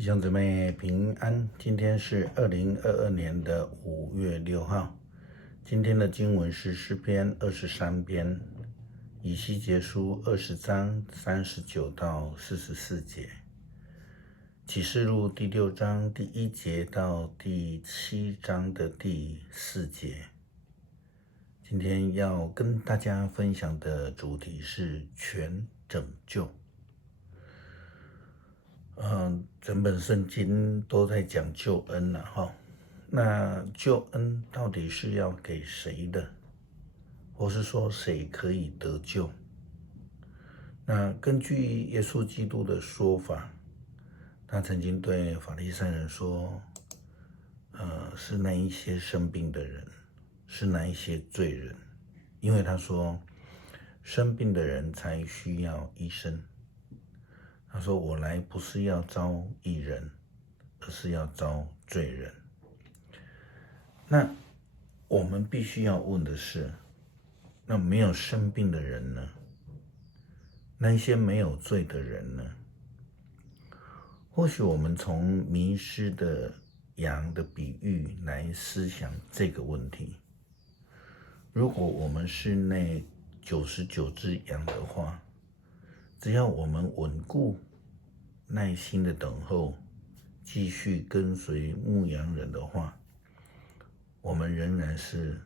弟兄姊妹平安，今天是2022年的5月6号。今天的经文是诗篇23篇，以西结书20章39到44节，启示录第6章第1节到第7章的第4节。今天要跟大家分享的主题是全拯救。整本圣经都在讲救恩了哈。那救恩到底是要给谁的，或是说谁可以得救？那根据耶稣基督的说法，他曾经对法利赛人说，是那一些生病的人，是那一些罪人，因为他说，生病的人才需要医生。他说：“我来不是要招义人，而是要招罪人。”那我们必须要问的是，那没有生病的人呢？那一些没有罪的人呢？或许我们从迷失的羊的比喻来思想这个问题。如果我们是那99只羊的话，只要我们稳固、耐心的等候，继续跟随牧羊人的话，我们仍然是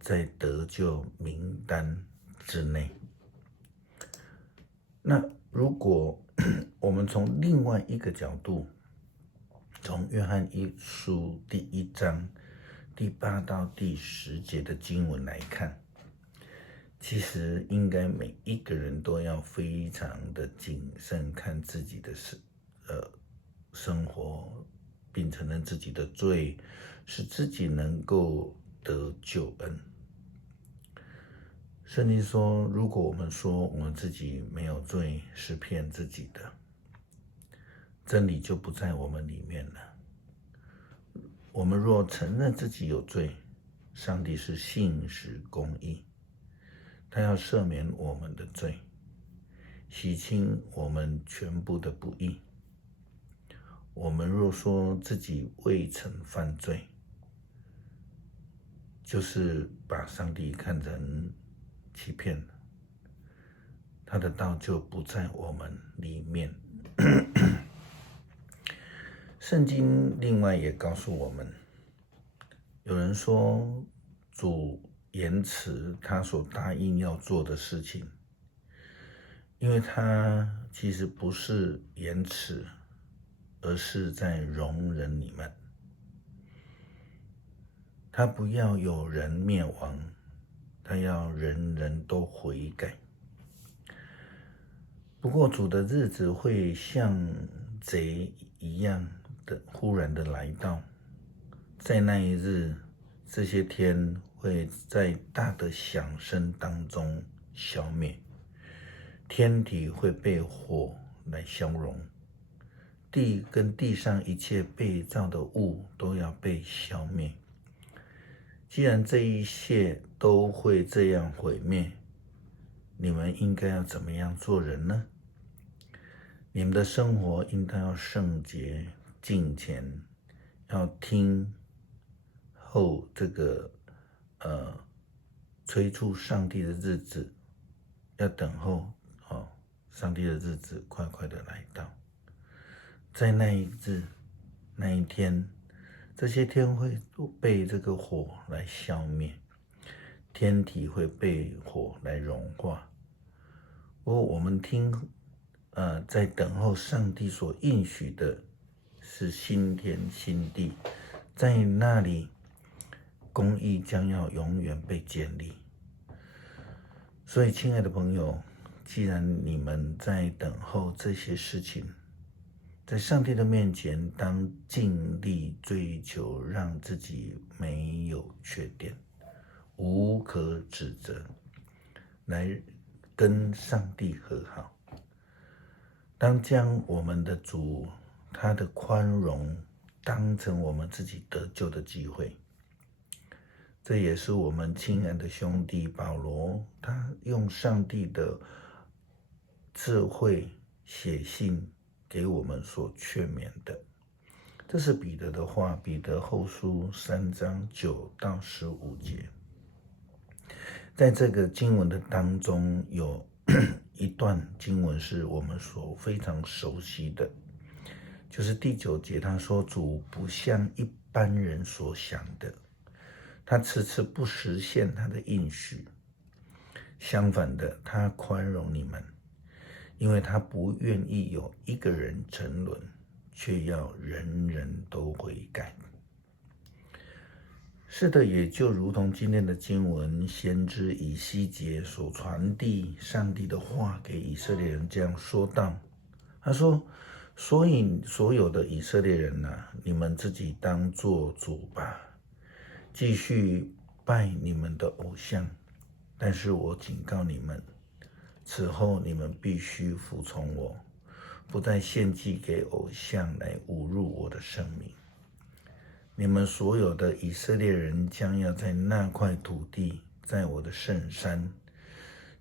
在得救名单之内。那如果我们从另外一个角度，从约翰一书第1章第8到第10节的经文来看，其实应该每一个人都要非常的谨慎看自己的生活，并承认自己的罪，使自己能够得救恩。圣经说，如果我们说我们自己没有罪，是骗自己的，真理就不在我们里面了。我们若承认自己有罪，上帝是信实公义，他要赦免我们的罪，洗清我们全部的不义。我们若说自己未曾犯罪，就是把上帝看成欺骗了，他的道就不在我们里面。圣经另外也告诉我们，有人说主延迟他所答应要做的事情，因为他其实不是延迟，而是在容忍你们。他不要有人灭亡，他要人人都悔改。不过主的日子会像贼一样的忽然的来到，在那一日，这些天会在大的响声当中消灭，天体会被火来消融，地跟地上一切被造的物都要被消灭。既然这一切都会这样毁灭，你们应该要怎么样做人呢？你们的生活应该要圣洁、敬虔，要听候这个催促上帝的日子，要等候上帝的日子快快的来到。在那一日、那一天，这些天会被这个火来消灭，天体会被火来融化。不过我们在等候上帝所应许的是新天新地，在那里公义将要永远被建立。所以亲爱的朋友，既然你们在等候这些事情，在上帝的面前当尽力追求，让自己没有缺点，无可指责，来跟上帝和好。当将我们的主他的宽容当成我们自己得救的机会，这也是我们亲爱的兄弟保罗，他用上帝的智慧写信给我们所劝勉的。这是彼得的话，彼得后书3章9到15节。在这个经文的当中，有一段经文是我们所非常熟悉的，就是第9节，他说：主不像一般人所想的，他迟迟不实现他的应许，相反的，他宽容你们，因为他不愿意有一个人沉沦，却要人人都悔改。是的，也就如同今天的经文，先知以西结所传递上帝的话给以色列人这样说道，他说：所以所有的以色列人啊，你们自己当作主吧，继续拜你们的偶像，但是我警告你们，此后你们必须服从我，不再献祭给偶像来侮辱我的圣名。你们所有的以色列人将要在那块土地，在我的圣山，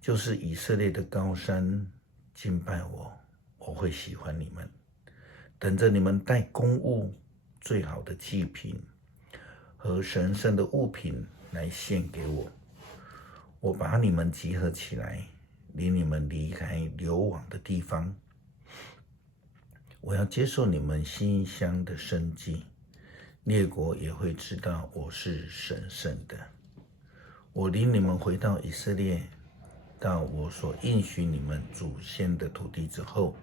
就是以色列的高山，敬拜我，我会喜欢你们，等着你们带公物、最好的祭品和神圣的物品来献给我。我把你们集合起来，领你们离开流亡的地方。我要接受你们馨香的生祭，列国也会知道我是神圣的。我领你们回到以色列，到我所应许你们祖先的土地之后，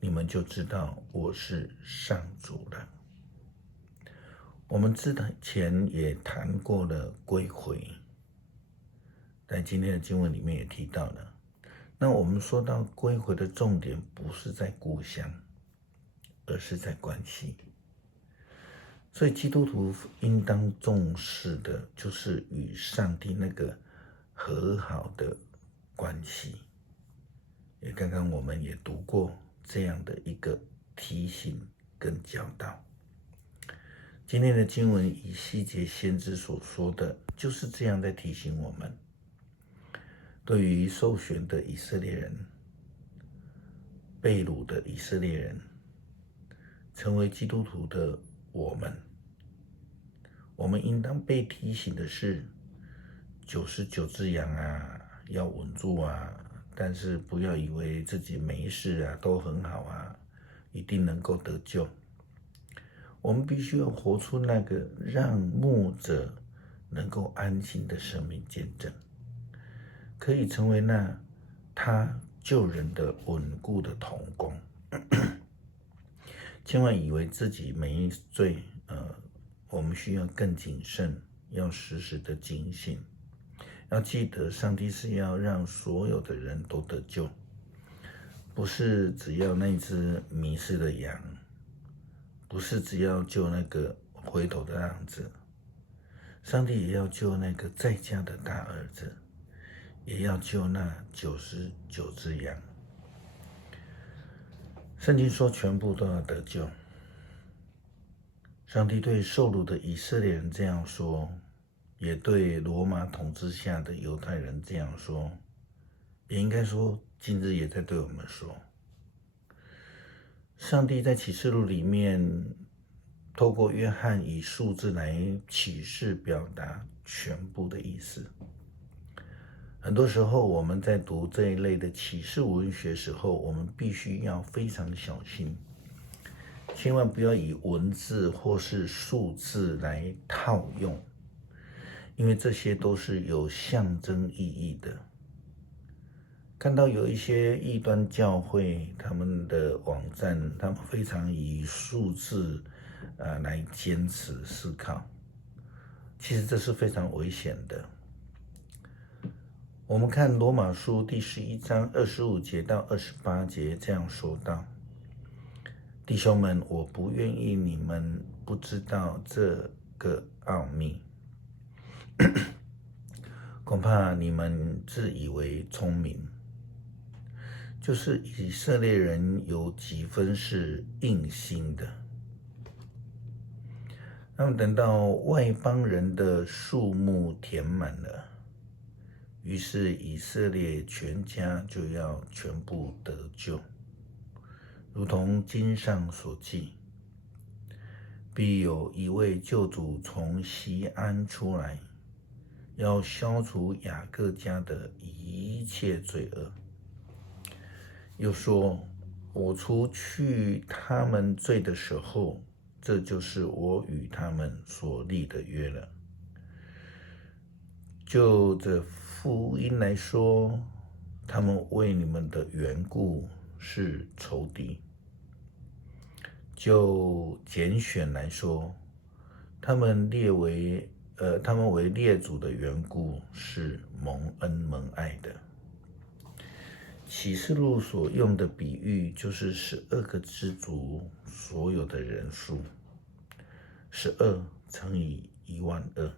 你们就知道我是上主了。我们之前也谈过了归回，在今天的经文里面也提到了。那我们说到归回的重点不是在故乡，而是在关系。所以基督徒应当重视的就是与上帝那个和好的关系。也刚刚我们也读过这样的一个提醒跟教导。今天的经文以西结先知所说的，就是这样在提醒我们，对于受选的以色列人、被掳的以色列人、成为基督徒的我们应当被提醒的是，99只羊啊，要稳住啊，但是不要以为自己没事啊，都很好啊，一定能够得救。我们必须要活出那个让牧者能够安心的生命见证，可以成为那他救人的稳固的同工。千万以为自己没罪，我们需要更谨慎，要时时的警醒，要记得上帝是要让所有的人都得救，不是只要那只迷失的羊，不是只要救那个回头的浪子，上帝也要救那个在家的大儿子，也要救那99只羊。圣经说全部都要得救。上帝对受掳的以色列人这样说，也对罗马统治下的犹太人这样说，也应该说今日也在对我们说。上帝在启示录里面透过约翰以数字来启示表达全部的意思。很多时候我们在读这一类的启示文学时候，我们必须要非常小心，千万不要以文字或是数字来套用，因为这些都是有象征意义的。看到有一些异端教会，他们的网站，他们非常以数字来坚持思考，其实这是非常危险的。我们看罗马书第11章25节到28节这样说道：弟兄们，我不愿意你们不知道这个奥秘，恐怕你们自以为聪明，就是以色列人有几分是硬心的。那么等到外邦人的数目填满了，于是以色列全家就要全部得救。如同经上所记，必有一位救主从锡安出来，要消除雅各家的一切罪恶。又说，我除去他们罪的时候，这就是我与他们所立的约了。就这福音来说，他们为你们的缘故是仇敌；就拣选来说，他们为列祖的缘故是蒙恩蒙爱的。启示录所用的比喻就是12个支族所有的人数，12乘以12000，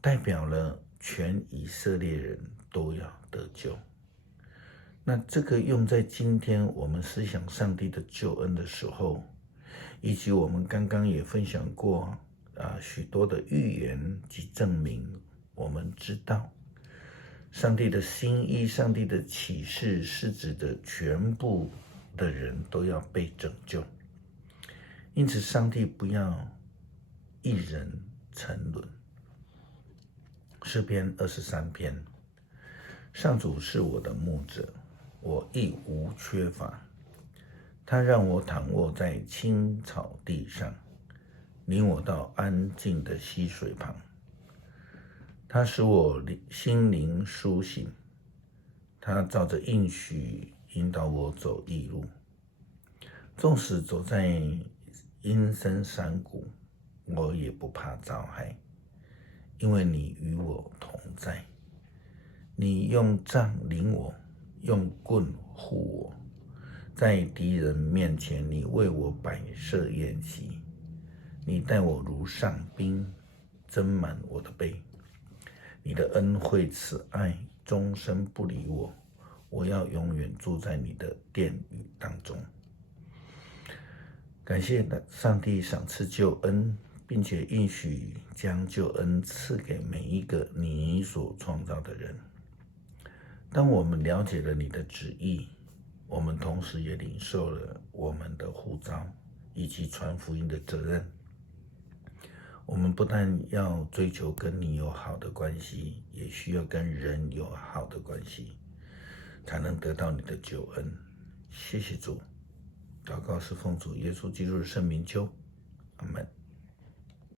代表了全以色列人都要得救。那这个用在今天我们思想上帝的救恩的时候，以及我们刚刚也分享过许多的预言及证明，我们知道上帝的心意，上帝的启示是指的全部的人都要被拯救，因此上帝不要一人沉沦。诗篇23篇，上主是我的牧者，我亦无缺乏。他让我躺卧在青草地上，领我到安静的溪水旁。他使我心灵苏醒，他照着应许引导我走义路。纵使走在阴森山谷，我也不怕遭害，因为你与我同在。你用杖领我，用棍护我，在敌人面前，你为我摆设宴席。你待我如上宾，斟满我的杯。你的恩惠慈爱终身不离我，我要永远住在你的殿宇当中。感谢上帝赏赐救恩，并且应许将救恩赐给每一个你所创造的人。当我们了解了你的旨意，我们同时也领受了我们的呼召以及传福音的责任。我们不但要追求跟你有好的关系，也需要跟人有好的关系，才能得到你的救恩。谢谢主，祷告是奉主耶稣基督的圣名求，阿们。